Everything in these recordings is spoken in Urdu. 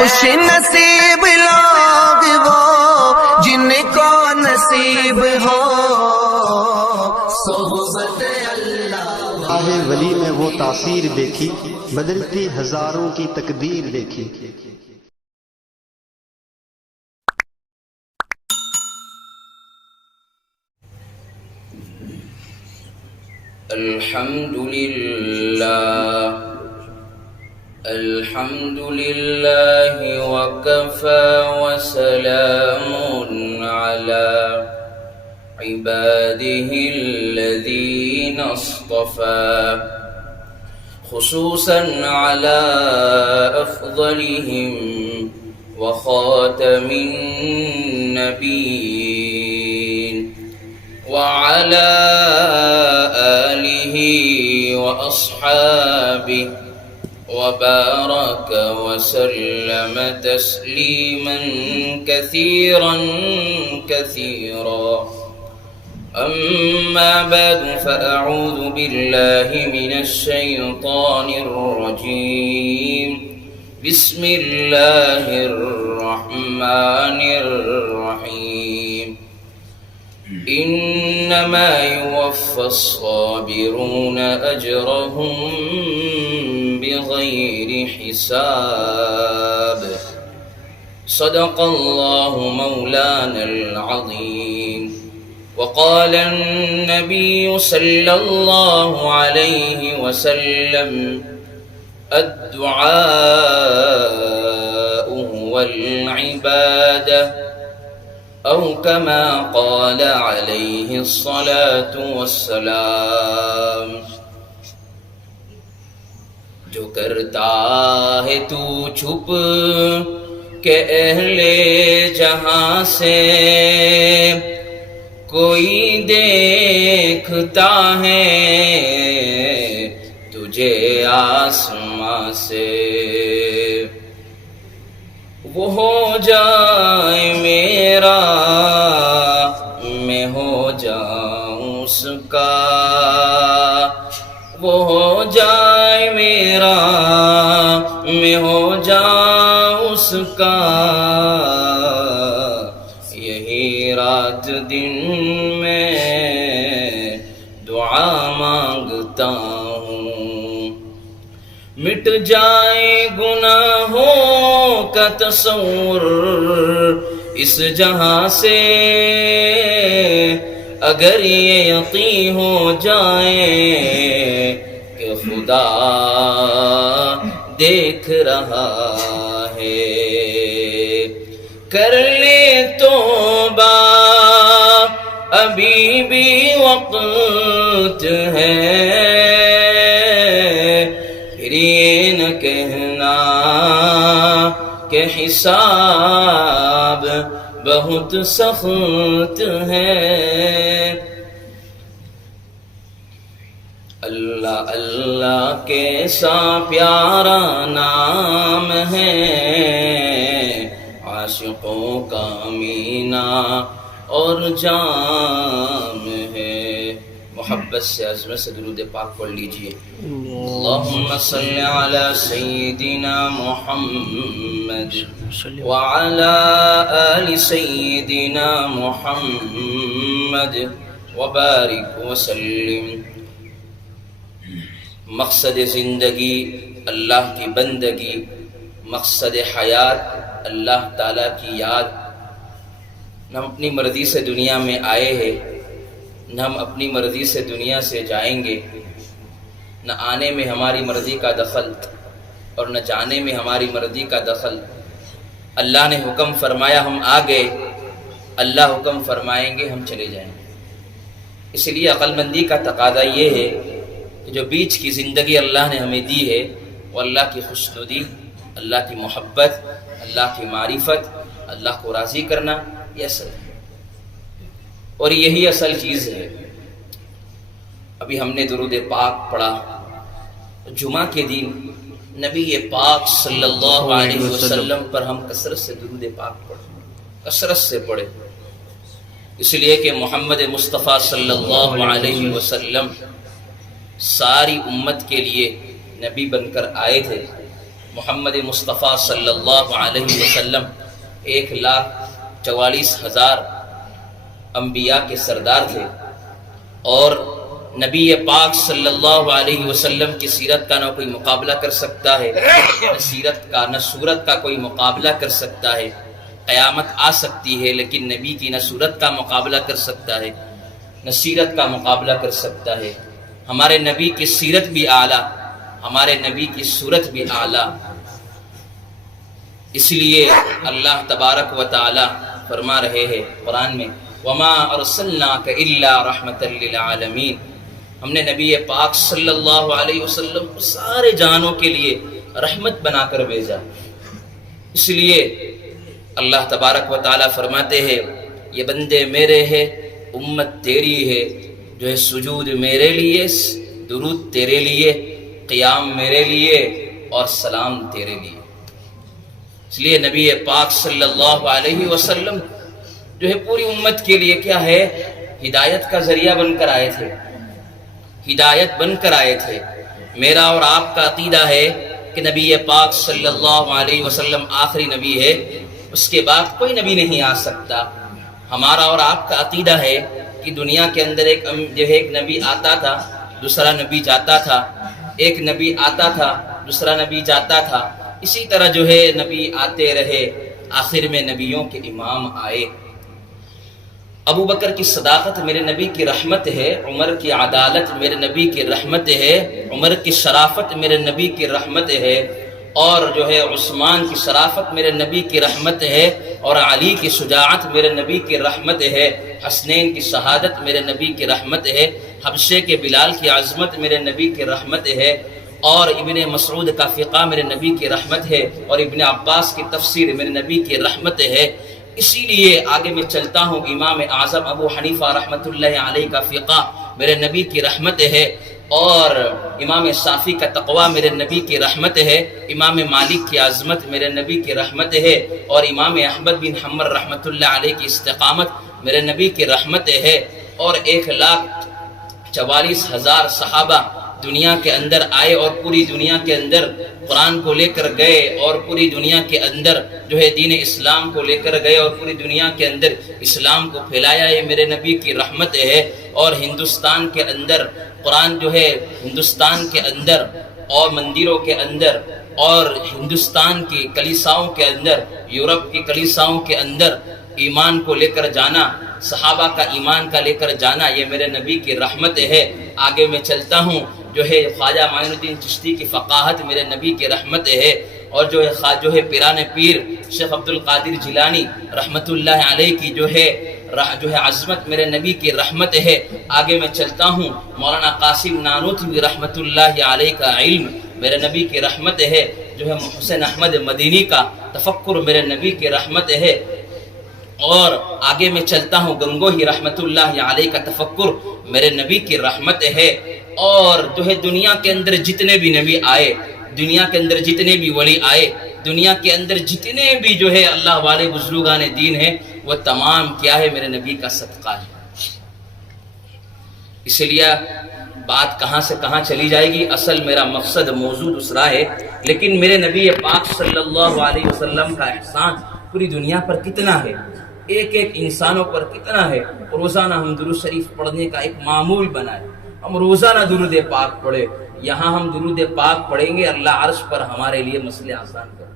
خوش نصیب لوگ وہ جن کو نصیب ہو صحبت اللہ۔ راہ ولی میں وہ تاثیر دیکھی، بدلتی ہزاروں کی تقدیر دیکھی۔ الحمد لله وكفى وسلام على عباده الذين اصطفى، خصوصا على أفضلهم وخاتم النبيين وعلى آله وأصحابه وبارك وسلم تسليما كثيرا كثيرا. أما بعد فأعوذ بالله من الشيطان الرجيم. بسم الله الرحمن الرحيم. إنما يوفى الصابرون أجرهم بغير حساب. صدق الله مولانا العظيم. وقال النبي صلى الله عليه وسلم: الدعاء هو العبادة، أو كما قال عليه الصلاة والسلام. جو کرتا ہے تو چھپ کے اہل جہاں سے، کوئی دیکھتا ہے تجھے آسماں سے. وہ ہو جائے میرا، میں ہو جاؤں اس کا. وہ ہو جائے میرا، میں ہو جاؤں اس کا. یہی رات دن میں دعا مانگتا ہوں، مٹ جائے گناہوں کا تصور اس جہاں سے. اگر یہ یقین ہو جائے کہ خدا دیکھ رہا ہے، کر لے توبہ ابھی بھی وقت ہے. پھر یہ نہ کہنا کہ حساب بہت سخت ہے. اللہ اللہ کیسا پیارا نام ہے، عاشقوں کا مینہ اور جام ہے. محبت سے عظمت سے درود پاک پڑھ لیجئے. اللہم صلی علی سیدنا محمد وعلی آل سیدنا محمد وبارک وسلم. مقصد زندگی اللہ کی بندگی، مقصد حیات اللہ تعالیٰ کی یاد. نہ ہم اپنی مرضی سے دنیا میں آئے ہیں، نہ ہم اپنی مرضی سے دنیا سے جائیں گے. نہ آنے میں ہماری مرضی کا دخل اور نہ جانے میں ہماری مرضی کا دخل. اللہ نے حکم فرمایا ہم آ گئے، اللہ حکم فرمائیں گے ہم چلے جائیں گے. اس لیے عقل مندی کا تقاضا یہ ہے کہ جو بیچ کی زندگی اللہ نے ہمیں دی ہے وہ اللہ کی خوشنودی، اللہ کی محبت، اللہ کی معرفت، اللہ کو راضی کرنا، یہ اصل ہے. اور یہی اصل چیز ہے. ابھی ہم نے درود پاک پڑھا. جمعہ کے دن نبی پاک صلی اللہ علیہ وسلم پر ہم کثرت سے درود پاک پڑھیں، کثرت سے پڑھیں، اس لیے کہ محمد مصطفیٰ صلی اللہ علیہ وسلم ساری امت کے لیے نبی بن کر آئے تھے. محمد مصطفیٰ صلی اللہ علیہ وسلم 1,44,000 انبیاء کے سردار تھے، اور نبی پاک صلی اللہ علیہ وسلم کی سیرت کا نہ کوئی مقابلہ کر سکتا ہے، نہ سیرت کا نہ صورت کا کوئی مقابلہ کر سکتا ہے۔ قیامت آ سکتی ہے لیکن نبی کی نہ صورت کا مقابلہ کر سکتا ہے نہ سیرت کا مقابلہ کر سکتا ہے۔ ہمارے نبی کی سیرت بھی اعلیٰ، ہمارے نبی کی صورت بھی اعلیٰ۔ اس لیے اللہ تبارک و تعالی فرما رہے ہیں قرآن میں وَمَا أَرْسَلْنَاكَ إِلَّا رَحْمَةً لِّلْعَالَمِينَ، ہم نے نبی پاک صلی اللہ علیہ وسلم کو سارے جہانوں کے لیے رحمت بنا کر بھیجا۔ اس لیے اللہ تبارک و تعالی فرماتے ہیں یہ بندے میرے ہیں، امت تیری ہے، جو ہے سجود میرے لیے، درود تیرے لیے، قیام میرے لیے، اور سلام تیرے لیے۔ اس لیے نبی پاک صلی اللہ علیہ وسلم جو ہے پوری امت کے لیے کیا ہے، ہدایت کا ذریعہ بن کر آئے تھے، ہدایت بن کر آئے تھے۔ میرا اور آپ کا عقیدہ ہے کہ نبی پاک صلی اللہ علیہ وسلم آخری نبی ہے، اس کے بعد کوئی نبی نہیں آ سکتا۔ ہمارا اور آپ کا عقیدہ ہے کہ دنیا کے اندر ایک نبی آتا تھا، دوسرا نبی جاتا تھا، ایک نبی آتا تھا، دوسرا نبی جاتا تھا، اسی طرح جو ہے نبی آتے رہے، آخر میں نبیوں کے امام آئے۔ ابو بکر کی صداقت میرے نبی کی رحمت ہے، عمر کی عدالت میرے نبی کی رحمت ہے، عمر کی شرافت میرے نبی کی رحمت ہے، اور جو ہے عثمان کی شرافت میرے نبی کی رحمت ہے، اور علی کی شجاعت میرے نبی کی رحمت ہے، حسنین کی شہادت میرے نبی کی رحمت ہے، حبشے کے بلال کی عظمت میرے نبی کی رحمت ہے، اور ابن مسعود کا فقہ میرے نبی کی رحمت ہے، اور ابن عباس کی تفسیر میرے نبی کی رحمت ہے۔ اسی لیے آگے میں چلتا ہوں، امام اعظم ابو حنیفہ رحمۃ اللہ علیہ کا فقہ میرے نبی کی رحمت ہے، اور امام شافعی کا تقویٰ میرے نبی کی رحمت ہے، امام مالک کی عظمت میرے نبی کی رحمت ہے، اور امام احمد بن حنبل رحمۃ اللہ علیہ کی استقامت میرے نبی کی رحمت ہے، اور 1,44,000 صحابہ دنیا کے اندر آئے اور پوری دنیا کے اندر قرآن کو لے کر گئے، اور پوری دنیا کے اندر جو ہے دین اسلام کو لے کر گئے، اور پوری دنیا کے اندر اسلام کو پھیلایا، یہ میرے نبی کی رحمت ہے۔ اور ہندوستان کے اندر قرآن جو ہے ہندوستان کے اندر اور مندروں کے اندر اور ہندوستان کی کلیساؤں کے اندر، یورپ کی کلیساؤں کے اندر ایمان کو لے کر جانا، صحابہ کا ایمان کا لے کر جانا، یہ میرے نبی کی رحمت ہے۔ آگے میں چلتا ہوں، جو ہے خواجہ معین الدین چشتی کی فقاہت میرے نبی کی رحمت ہے، اور جو ہے پیران پیر شیخ عبد القادر جیلانی رحمت اللہ علیہ کی جو ہے عظمت میرے نبی کی رحمت ہے۔ آگے میں چلتا ہوں، مولانا قاسم نانوتوی رحمت اللہ علیہ کا علم میرے نبی کی رحمت ہے، جو ہے حسین احمد مدینی کا تفکر میرے نبی کی رحمت ہے، اور آگے میں چلتا ہوں، گنگوہی رحمت اللہ علیہ کا تفکر میرے نبی کی رحمت ہے، اور جو ہے دنیا کے اندر جتنے بھی نبی آئے، دنیا کے اندر جتنے بھی ولی آئے، دنیا کے اندر جتنے بھی جو ہے اللہ والے بزرگان دین ہیں، وہ تمام کیا ہے، میرے نبی کا صدقہ ہے۔ اس لیے بات کہاں سے کہاں چلی جائے گی، اصل میرا مقصد موضوع دوسرا ہے، لیکن میرے نبی پاک صلی اللہ علیہ وسلم کا احسان پوری دنیا پر کتنا ہے، ایک ایک انسانوں پر کتنا ہے۔ روزانہ ہم درود شریف پڑھنے کا ایک معمول بنائے، ہم روزانہ درود پاک پڑھے، یہاں ہم درود پاک پڑھیں گے، اللہ عرش پر ہمارے لیے مسئلے آسان کر دیں۔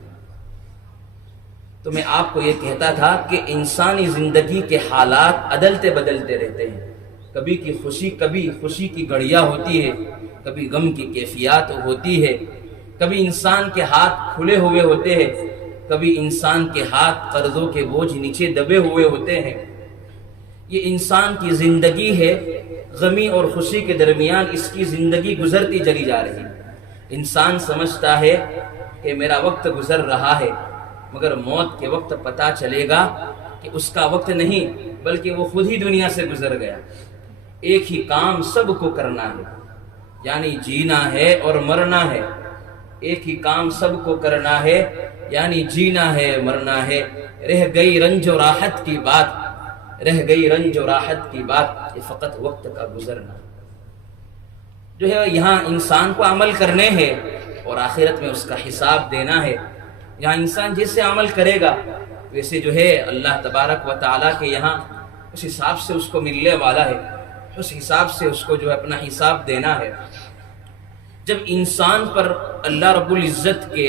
تو میں آپ کو یہ کہتا تھا کہ انسانی زندگی کے حالات عدلتے بدلتے رہتے ہیں، کبھی خوشی کی گھڑیاں ہوتی ہے، کبھی غم کی کیفیات ہوتی ہے، کبھی انسان کے ہاتھ کھلے ہوئے ہوتے ہیں، کبھی انسان کے ہاتھ قرضوں کے بوجھ نیچے دبے ہوئے ہوتے ہیں۔ یہ انسان کی زندگی ہے، غمی اور خوشی کے درمیان اس کی زندگی گزرتی چلی جا رہی ہے۔ انسان سمجھتا ہے کہ میرا وقت گزر رہا ہے، مگر موت کے وقت پتہ چلے گا کہ اس کا وقت نہیں، بلکہ وہ خود ہی دنیا سے گزر گیا۔ ایک ہی کام سب کو کرنا ہے، یعنی جینا ہے اور مرنا ہے۔ ایک ہی کام سب کو کرنا ہے، یعنی جینا ہے مرنا ہے۔ رہ گئی رنج و راحت کی بات، رہ گئی رنج و راحت کی بات، یہ فقط وقت کا گزرنا۔ جو ہے یہاں انسان کو عمل کرنے ہیں، اور آخرت میں اس کا حساب دینا ہے. یہاں انسان جیسے عمل کرے گا ویسے جو ہے اللہ تبارک و تعالیٰ کے یہاں اس حساب سے اس کو ملنے والا ہے، اس حساب سے اس کو جو ہے اپنا حساب دینا ہے. جب انسان پر اللہ رب العزت کے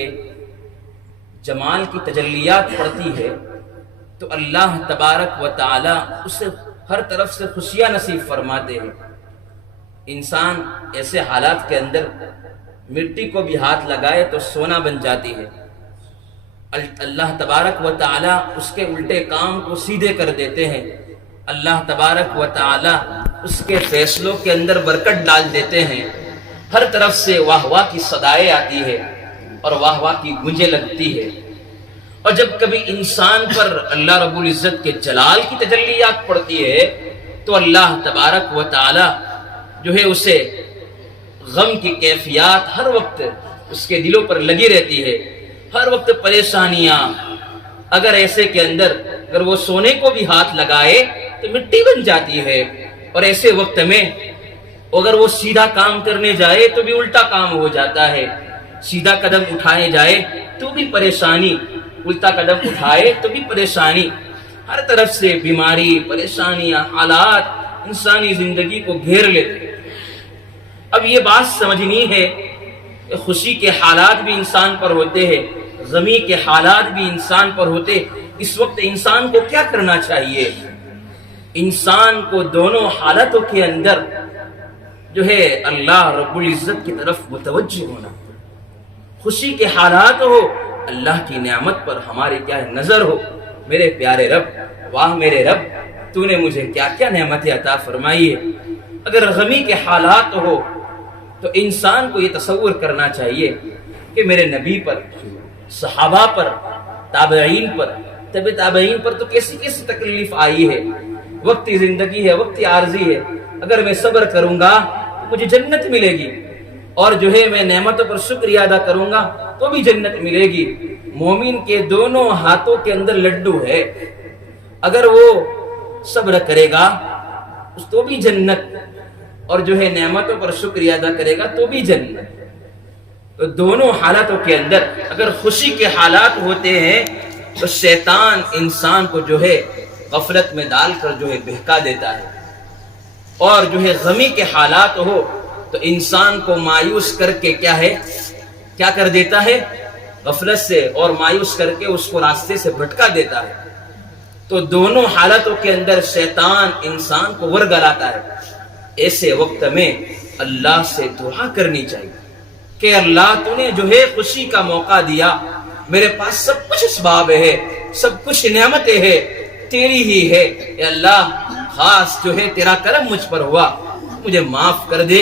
جمال کی تجلیات پڑتی ہے تو اللہ تبارک و تعالیٰ اسے ہر طرف سے خوشیاں نصیب فرماتے ہیں. انسان ایسے حالات کے اندر مٹی کو بھی ہاتھ لگائے تو سونا بن جاتی ہے. اللہ تبارک و تعالیٰ اس کے الٹے کام کو سیدھے کر دیتے ہیں. اللہ تبارک و تعالیٰ اس کے فیصلوں کے اندر برکت ڈال دیتے ہیں. ہر طرف سے واہ واہ کی صدائیں آتی ہے اور واہ واہ کی گونجیں لگتی ہے. اور جب کبھی انسان پر اللہ رب العزت کے جلال کی تجلیات پڑتی ہے تو اللہ تبارک و تعالیٰ جو ہے اسے غم کی کیفیات ہر وقت اس کے دلوں پر لگی رہتی ہے. ہر وقت پریشانیاں. اگر ایسے کے اندر اگر وہ سونے کو بھی ہاتھ لگائے تو مٹی بن جاتی ہے. اور ایسے وقت میں اگر وہ سیدھا کام کرنے جائے تو بھی الٹا کام ہو جاتا ہے. سیدھا قدم اٹھانے جائے تو بھی پریشانی، الٹا قدم اٹھائے تو بھی پریشانی. ہر طرف سے بیماری، پریشانیاں، حالات انسانی زندگی کو گھیر لیتے. اب یہ بات سمجھنی ہے کہ خوشی کے حالات بھی انسان پر ہوتے ہیں، غمی کے حالات بھی انسان پر ہوتے. اس وقت انسان کو کیا کرنا چاہیے؟ انسان کو دونوں حالتوں کے اندر جو ہے اللہ رب العزت کی طرف متوجہ ہونا. خوشی کے حالات ہو، اللہ کی نعمت پر ہماری کیا نظر ہو، میرے پیارے رب، واہ میرے رب تو نے مجھے کیا کیا نعمتیں عطا فرمائی ہے. اگر غمی کے حالات ہو تو انسان کو یہ تصور کرنا چاہیے کہ میرے نبی پر، صحابہ پر، تابعین پر، طب تابعین پر تو کیسی کیسی تکلیف آئی ہے. وقتی زندگی ہے، وقتی عارضی ہے. اگر میں صبر کروں گا تو مجھے جنت ملے گی، اور جو ہے میں نعمتوں پر شکریہ ادا کروں گا تو بھی جنت ملے گی. مومن کے دونوں ہاتھوں کے اندر لڈو ہے. اگر وہ صبر کرے گا تو بھی جنت، اور جو ہے نعمتوں پر شکریہ ادا کرے گا تو بھی جنت. تو دونوں حالاتوں کے اندر اگر خوشی کے حالات ہوتے ہیں تو شیطان انسان کو جو ہے غفلت میں ڈال کر جو ہے بہکا دیتا ہے، اور جو ہے غمی کے حالات ہو تو انسان کو مایوس کر کے کیا کر دیتا ہے؟ غفلت سے اور مایوس کر کے اس کو راستے سے بھٹکا دیتا ہے. تو دونوں حالتوں کے اندر شیطان انسان کو ورگلاتا ہے. ایسے وقت میں اللہ سے دعا کرنی چاہیے کہ اللہ تو نے جو ہے خوشی کا موقع دیا، میرے پاس سب کچھ اسباب ہے، سب کچھ نعمتیں ہے، تیری ہی ہے. اے اللہ خاص جو ہے تیرا کرم مجھ پر ہوا، مجھے معاف کر دے.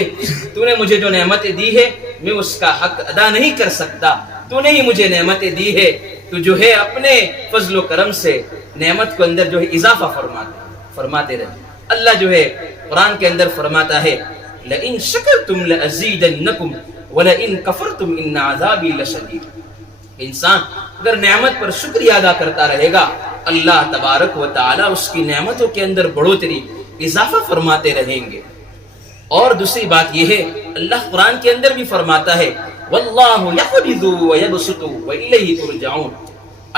تو نے مجھے جو نعمتیں دی ہے میں اس کا حق ادا نہیں کر سکتا. تو نے ہی مجھے نعمتیں دی ہے. تو جو ہے اپنے فضل و کرم سے نعمت کو اندر جو ہے اضافہ فرماتے رہے. اللہ جو ہے قرآن کے اندر فرماتا ہے لَإِن شَكَرْتُمْ لَأَزِيدَنَّكُمْ وَلَإِن كَفَرْتُمْ إِنَّ عَذَابِي لَشَدِيدٌ. انسان اگر نعمت پر شکریہ ادا کرتا رہے گا اللہ تبارک و تعالی اس کی نعمتوں کے اندر بڑھوتری، اضافہ فرماتے رہیں گے. اور دوسری بات یہ ہے اللہ قرآن کے اندر بھی فرماتا ہے وَاللَّهُ يَقْبِضُ وَيَبْسُطُ وَإِلَيْهِ تُرْجَعُونَ.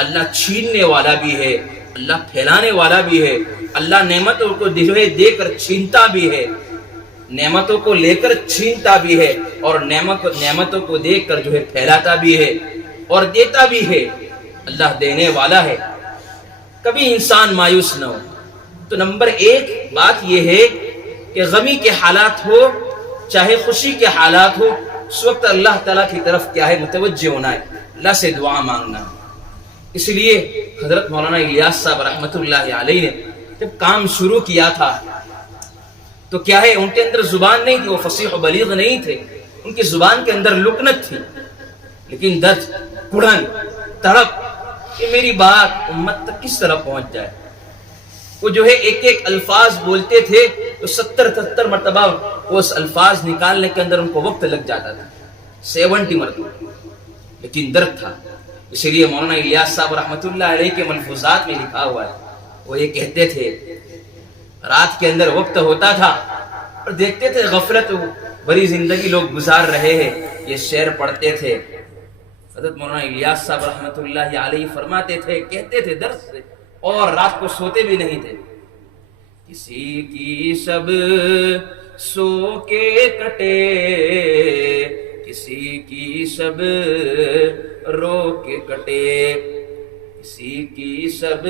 اللہ چھیننے والا بھی ہے، اللہ پھیلانے والا بھی ہے. اللہ نعمتوں کو جو ہے دے کر چھینتا بھی ہے، نعمتوں کو لے کر چھینتا بھی ہے، اور نعمتوں کو دے کر جو ہے پھیلاتا بھی ہے اور دیتا بھی ہے. اللہ دینے والا ہے. کبھی انسان مایوس نہ ہو. تو نمبر ایک بات یہ ہے کہ غمی کے حالات ہو چاہے خوشی کے حالات ہو، اس وقت اللہ تعالیٰ کی طرف کیا ہے متوجہ ہونا ہے، اللہ سے دعا مانگنا. اس لیے حضرت مولانا الیاس صاحب رحمۃ اللہ علیہ نے جب کام شروع کیا تھا تو کیا ہے ان کے اندر زبان نہیں تھی، وہ فصیح و بلیغ نہیں تھے، ان کی زبان کے اندر لکنت تھی، لیکن درد، کڑھن، تڑپ کہ میری بات امت تک کس طرح پہنچ جائے. وہ جو ہے ایک ایک الفاظ بولتے تھے تو 70-73 مرتبہ وہ الفاظ نکالنے کے اندر ان کو وقت لگ جاتا تھا، 70 مرتبہ، لیکن درد تھا. اسی لیے مولانا الیاس صاحب رحمۃ اللہ علیہ کے ملفوظات میں لکھا ہوا ہے، وہ یہ کہتے تھے رات کے اندر وقت ہوتا تھا اور دیکھتے تھے غفلت بڑی زندگی لوگ گزار رہے ہیں. یہ شعر پڑھتے تھے. حضرت مولانا الیاس صاحب رحمۃ اللہ علیہ فرماتے تھے, کہتے تھے درس سے, اور رات کو سوتے بھی نہیں تھے. کسی کی شب سو کے کٹے, کسی کی شب رو کے کٹے, کسی کی شب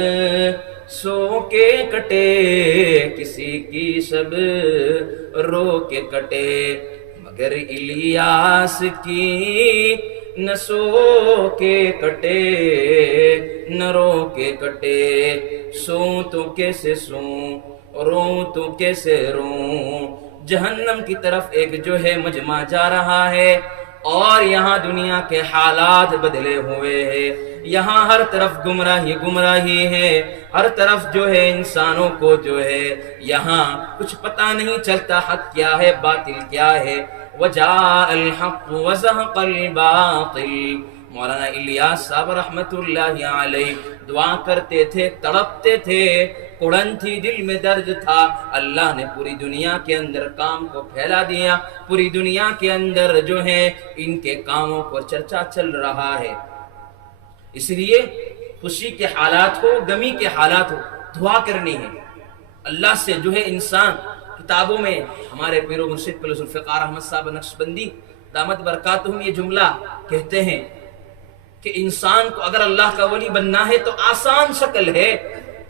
سو کے کٹے, کسی کی شب رو کے کٹے, مگر الیاس کی نہ سو کے کٹے نہ رو کے کٹے. سوں تو کیسے سوں, روں تو کیسے روں. جہنم کی طرف ایک جو ہے مجمع جا رہا ہے, اور یہاں دنیا کے حالات بدلے ہوئے ہیں. یہاں ہر طرف گمراہی ہے, ہر طرف جو ہے انسانوں کو جو ہے یہاں کچھ پتہ نہیں چلتا حق کیا ہے باطل کیا ہے. وجاء الحق وزهق الباطل. مولانا الیاس صاحب رحمت اللہ علیہ دعا کرتے تھے, تڑپتے تھے, کڑن تھی, دل میں درد تھا. اللہ نے پوری دنیا کے اندر کام کو پھیلا دیا, پوری دنیا کے اندر جو ہے ان کے کاموں پر چرچا چل رہا ہے. اس لیے خوشی کے حالات ہو, غمی کے حالات ہو, دعا کرنی ہے اللہ سے. جو ہے انسان کتابوں میں ہمارے پیر و مرشد فیض الفقار احمد صاحب نقشبندی دامت برکاتہم یہ جملہ کہتے ہیں کہ انسان کو اگر اللہ کا ولی بننا ہے تو آسان شکل ہے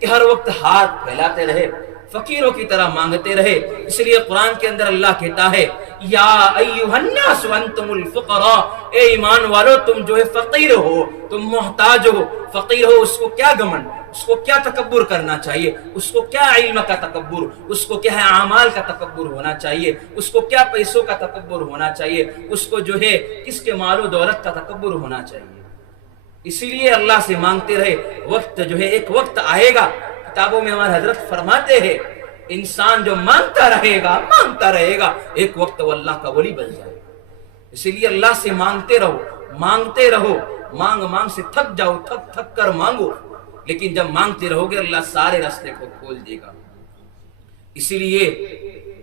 کہ ہر وقت ہاتھ پھیلاتے رہے, فقیروں کی طرح مانگتے رہے. اس لیے قرآن کے اندر اللہ کہتا ہے یا ایھا الناس انتم الفقراء, اے ایمان والو تم جو ہے فقیر ہو, تم محتاج ہو. فقیر ہو اس کو کیا گھمنڈ, اس کو کیا تکبر کرنا چاہیے, اس کو کیا علم کا تکبر, اس کو کیا ہے اعمال کا تکبر ہونا چاہیے, اس کو کیا پیسوں کا تکبر ہونا چاہیے, اس کو جو ہے کس کے مال و دولت کا تکبر ہونا چاہیے. اسی لیے اللہ سے مانگتے رہے. وقت جو ہے ایک وقت آئے گا, کتابوں میں ہمارے حضرت فرماتے ہیں انسان جو مانگتا رہے گا ایک وقت وہ اللہ کا ولی بن جائے. اسی لیے اللہ سے مانگتے رہو, مانگ سے تھک جاؤ, تھک کر مانگو, لیکن جب مانگتے رہو گے اللہ سارے راستے کو کھول دے گا. اسی لیے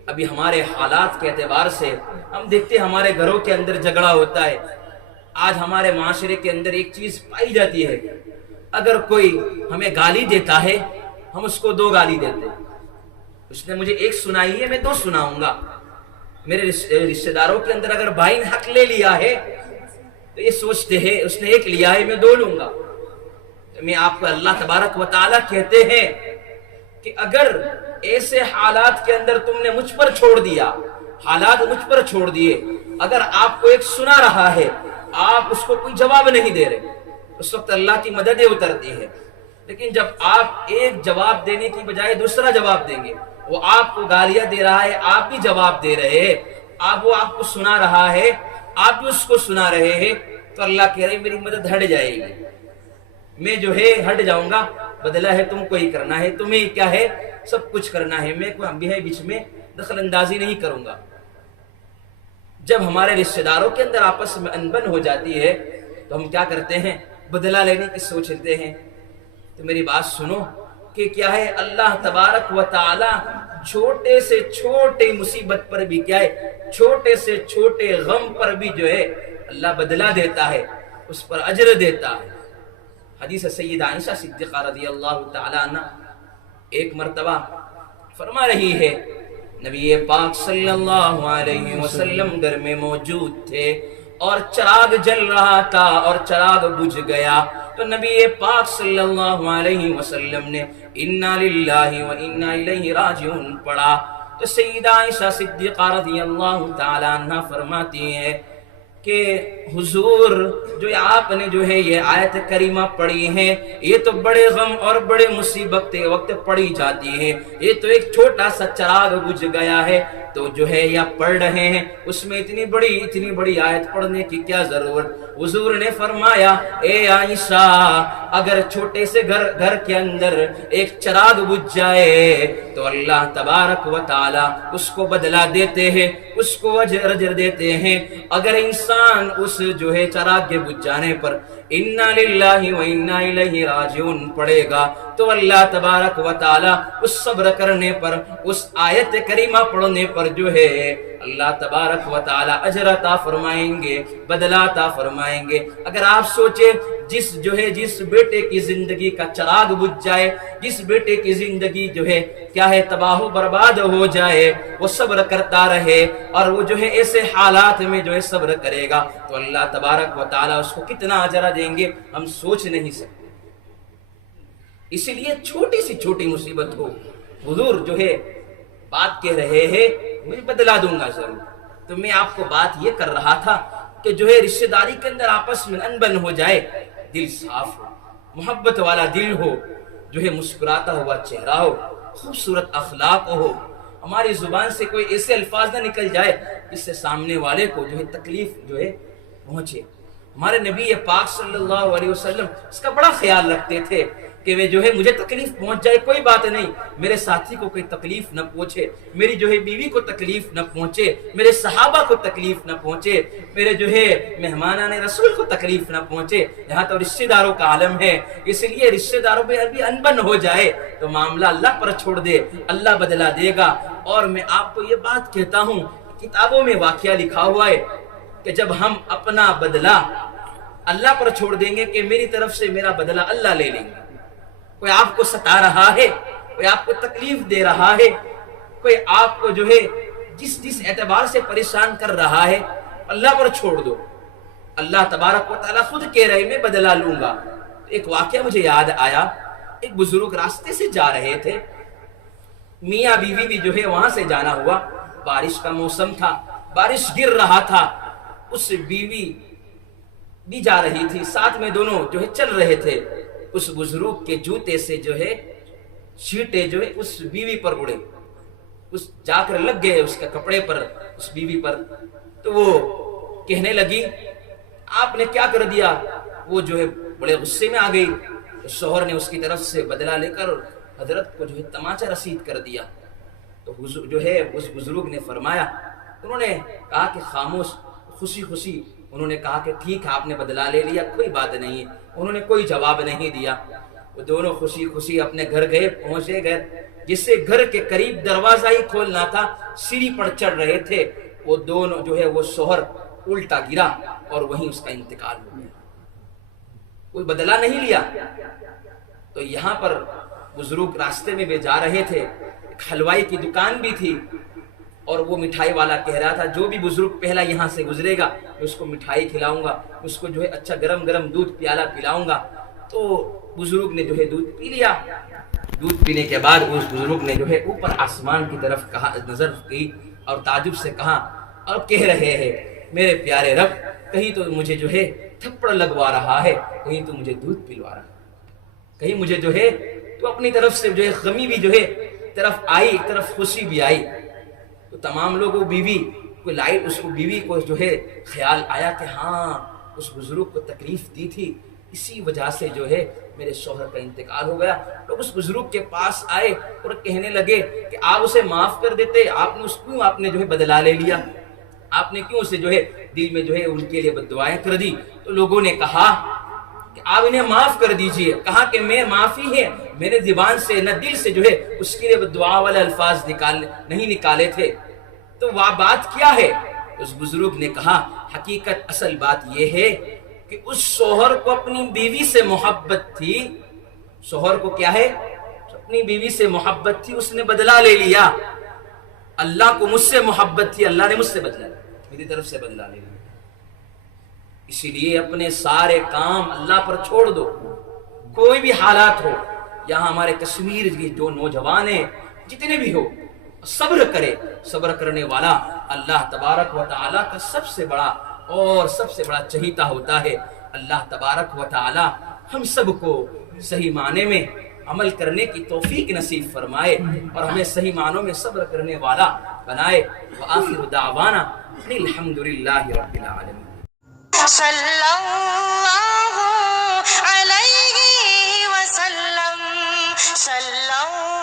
ابھی ہمارے حالات کے اعتبار سے ہم دیکھتے ہیں ہمارے گھروں کے اندر جھگڑا ہوتا ہے. آج ہمارے معاشرے کے اندر ایک چیز پائی جاتی ہے, اگر کوئی ہمیں گالی دیتا ہے ہم اس کو 2 گالی دیتے ہیں. اس نے مجھے ایک سنائی ہے, میں 2 سناؤں گا. میرے رشتہ داروں کے اندر اگر بھائی نے حق لے لیا ہے تو یہ سوچتے ہیں اس نے 1 لیا ہے میں 2 لوں گا. میں آپ کو اللہ تبارک و تعالیٰ کہتے ہیں کہ اگر ایسے حالات کے اندر تم نے مجھ پر چھوڑ دیا, حالات مجھ پر چھوڑ دیے, اگر آپ کو ایک سنا رہا ہے آپ اس کو کوئی جواب نہیں دے رہے, اس وقت اللہ کی مددیں اترتی ہے. لیکن جب آپ ایک جواب دینے کی بجائے دوسرا جواب دیں گے, وہ آپ کو گالیاں دے رہا ہے آپ بھی جواب دے رہے ہیں, وہ آپ کو سنا رہا ہے آپ بھی اس کو سنا رہے ہیں, تو اللہ کہہ رہے میری مدد ہٹ جائے گی, میں جو ہے ہٹ جاؤں گا. بدلہ ہے تم کو ہی کرنا ہے, تمہیں کیا ہے سب کچھ کرنا ہے, میں کوئی بھی ہے بیچ میں دخل اندازی نہیں کروں گا. جب ہمارے رشتہ داروں کے اندر آپس میں انبن ہو جاتی ہے تو ہم کیا کرتے ہیں, بدلہ لینے کی سوچتے ہیں. تو میری بات سنو کہ کیا ہے اللہ تبارک و تعالی چھوٹے سے چھوٹے مصیبت پر بھی کیا ہے, چھوٹے سے چھوٹے غم پر بھی جو ہے اللہ بدلہ دیتا ہے, اس پر اجر دیتا ہے. حدیث سیدہ عائشہ صدیقہ رضی اللہ تعالی عنہ ایک مرتبہ فرما رہی ہے نبی پاک صلی اللہ علیہ وسلم گھر میں موجود تھے اور چراغ جل رہا تھا اور چراغ بجھ گیا, تو نبی پاک صلی اللہ علیہ وسلم نے انا للہ و انا الیہ راجعون پڑھا. تو سیدہ عائشہ صدیقہ رضی اللہ تعالی عنہ فرماتی ہے کہ حضور جو آپ نے جو ہے یہ آیت کریمہ پڑھی ہے, یہ تو بڑے غم اور بڑے مصیبت کے وقت پڑھی جاتی ہے, یہ تو ایک چھوٹا سا چراغ بجھ گیا ہے تو جو ہے یا پڑھ رہے ہیں, اس میں اتنی بڑی آیت پڑھنے کی کیا ضرورت. حضور نے فرمایا اے عائشہ اگر چھوٹے سے گھر کے اندر ایک چراغ بجھ جائے تو اللہ تبارک و تعالی اس کو بدلہ دیتے ہیں, اس کو اجر دیتے ہیں. اگر انسان اس جو ہے چراغ کے بجھ جانے پر انا للہ و انا الیہ راجعون پڑھے گا تو اللہ تبارک و تعالی اس صبر کرنے پر, اس آیت کریمہ پڑھنے پر جو ہے اللہ تبارک و تعالی اجر عطا فرمائیں گے، بدلہ عطا فرمائیں گے۔ اگر آپ سوچیں جس بیٹے کی زندگی کا چراغ بجھ جائے، جس بیٹے کی زندگی کیا ہے تباہ و برباد ہو جائے، وہ صبر کرتا رہے اور وہ ایسے حالات میں صبر کرے گا تو اللہ تبارک و تعالی اس کو کتنا اجر دیں گے ہم سوچ نہیں سکتے۔ اسی لیے چھوٹی سی چھوٹی مصیبت ہو، حضور بات کہہ رہے ہیں مجھے بدلا دوں گا ضرور، تو میں آپ کو بات یہ کر رہا تھا کہ رشتہ داری کے اندر آپس میں انبن ہو جائے، دل صاف ہو، محبت والا دل ہو، مسکراتا ہوا چہرہ ہو، خوبصورت اخلاق ہو، ہماری زبان سے کوئی ایسے الفاظ نہ نکل جائے جس سے سامنے والے کو تکلیف پہنچے۔ ہمارے نبی پاک صلی اللہ علیہ وسلم اس کا بڑا خیال رکھتے تھے کہ مجھے تکلیف پہنچ جائے کوئی بات نہیں، میرے ساتھی کو کوئی تکلیف نہ پہنچے، میری بیوی کو تکلیف نہ پہنچے، میرے صحابہ کو تکلیف نہ پہنچے، میرے مہمانان رسول کو تکلیف نہ پہنچے۔ یہاں تو رشتہ داروں کا عالم ہے، اس لیے رشتہ داروں میں ابھی انبن ہو جائے تو معاملہ اللہ پر چھوڑ دے، اللہ بدلا دے گا۔ اور میں آپ کو یہ بات کہتا ہوں، کتابوں میں واقعہ لکھا ہوا ہے کہ جب ہم اپنا بدلہ اللہ پر چھوڑ دیں گے کہ میری طرف سے میرا بدلہ اللہ لے لیں گے، کوئی آپ کو ستا رہا ہے، کوئی آپ کو تکلیف دے رہا ہے، کوئی آپ کو جس اعتبار سے پریشان کر رہا ہے، اللہ پر چھوڑ دو، اللہ تبارک و تعالیٰ خود کہہ رہے میں بدلہ لوں گا۔ ایک واقعہ مجھے یاد آیا، ایک بزرگ راستے سے جا رہے تھے، میاں بیوی بھی وہاں سے جانا ہوا، بارش کا موسم تھا، بارش گر رہا تھا، اس بیوی بھی جا رہی تھی، ساتھ میں دونوں چل رہے تھے، اس بزرگ کے جوتے سے چھینٹے اس بیوی پر اڑے، جا کر لگ گئے اس کے کپڑے پر، اس بیوی پر، تو وہ کہنے لگی آپ نے کیا کر دیا؟ وہ بڑے غصے میں آ گئی، شوہر نے اس کی طرف سے بدلہ لے کر حضرت کو تماچا رسید کر دیا۔ تو اس بزرگ نے فرمایا، انہوں نے کہا کہ خاموش، خوشی خوشی انہوں نے کہا کہ ٹھیک ہے آپ نے بدلہ لے لیا، کوئی بات نہیں، انہوں نے کوئی جواب نہیں دیا۔ وہ دونوں خوشی خوشی اپنے گھر گئے، پہنچے گئے، جس سے گھر کے قریب دروازہ ہی کھولنا تھا، سیڑھی پر چڑھ رہے تھے، وہ دونوں وہ شوہر الٹا گرا اور وہیں اس کا انتقال ہو گیا، کوئی بدلہ نہیں لیا۔ تو یہاں پر بزرگ راستے میں بھی جا رہے تھے، ایک حلوائی کی دکان بھی تھی، اور وہ مٹھائی والا کہہ رہا تھا جو بھی بزرگ پہلا یہاں سے گزرے گا میں اس کو مٹھائی کھلاؤں گا، اس کو اچھا گرم گرم دودھ پیالہ پلاؤں گا۔ تو بزرگ نے دودھ پی لیا، دودھ پینے کے بعد اس بزرگ نے اوپر آسمان کی طرف نظر کی اور تعجب سے کہا اور کہہ رہے ہیں میرے پیارے رب، کہیں تو مجھے تھپڑ لگوا رہا ہے، کہیں تو مجھے دودھ پلوا رہا ہے، کہیں مجھے تو اپنی طرف سے غمی بھی طرف آئی، طرف خوشی بھی آئی۔ تو تمام لوگوں بیوی کو لائی، اس کو بیوی کو خیال آیا کہ ہاں اس بزرگ کو تکلیف دی تھی، اسی وجہ سے میرے شوہر کا انتقال ہو گیا۔ لوگ اس بزرگ کے پاس آئے اور کہنے لگے کہ آپ اسے معاف کر دیتے، آپ نے بدلہ لے لیا، آپ نے کیوں اسے دل میں ان کے لیے بد دعائیں کر دی؟ تو لوگوں نے کہا کہ آپ انہیں معاف کر دیجئے، کہا کہ میں معافی ہے، میرے زبان سے نہ دل سے اس کے لیے بد دعا والے الفاظ نہیں نکالے تھے۔ تو وہ بات کیا ہے؟ اس بزرگ نے کہا حقیقت اصل بات یہ ہے کہ اس شوہر کو اپنی بیوی سے محبت تھی، شوہر کو کیا ہے؟ اپنی بیوی سے محبت تھی، اس نے بدلہ لے لیا۔ اللہ کو مجھ سے محبت تھی، اللہ نے مجھ سے بدلہ لیا، میری طرف سے بدلہ لے لیا۔ اسی لیے اپنے سارے کام اللہ پر چھوڑ دو، کوئی بھی حالات ہو۔ یہاں ہمارے کشمیر کی جو نوجوان ہیں جتنے بھی ہو، صبر کرے، صبر کرنے والا اللہ تبارک و تعالیٰ کا سب سے بڑا چہیتا ہوتا ہے۔ اللہ تبارک و تعالیٰ ہم سب کو صحیح معنی میں عمل کرنے کی توفیق نصیب فرمائے اور ہمیں صحیح معنوں میں صبر کرنے والا بنائے۔ وآخر دعوانا الحمدللہ رب العالمین۔ صلی اللہ علیہ وسلم، صلی اللہ